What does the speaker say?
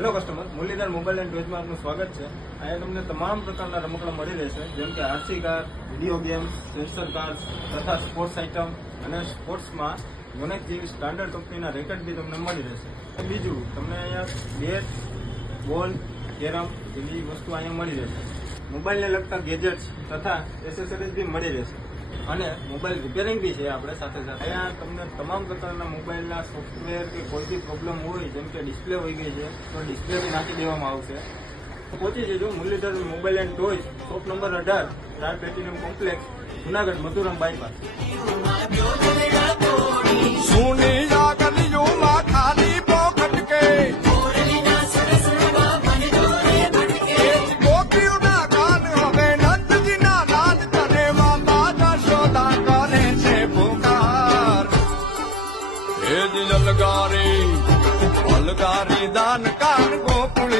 Hello customer, Muralidhar mobile and ટોયઝમાં આપનું સ્વાગત છે. અહીંયા તમને તમામ પ્રકારના રમકડા મળી રહેશે, જેમ કે RC car, video games, sensor cars તથા સ્પોર્ટ્સ આઇટમ અને સ્પોર્ટ્સમાં યોનેક જેવી સ્ટાન્ડર્ડ કંપનીના રેકેટ બી તમને મળી રહેશે. બીજું તમને અહીંયા બેટ, બોલ, કેરમ જેવી વસ્તુ અહીંયા મળી રહેશે. મોબાઈલને લગતા ગેજેટ્સ તથા એસેસરીઝ બી મળી રહેશે અને મોબાઈલ રિપેરિંગ બી છે આપણે સાથે સાથે. અહીંયા તમને તમામ પ્રકારના મોબાઈલના સોફ્ટવેર કે કોઈ બી પ્રોબ્લેમ હોય, જેમ કે ડિસ્પ્લે હોઈ ગઈ છે તો ડિસ્પ્લે બી નાખી દેવામાં આવશે. પહોંચી જજો Muralidhar mobile and toys, shop number 18, star platinum complex, Junagadh, Madhuram bypass. अलगारी दान कान गोकुल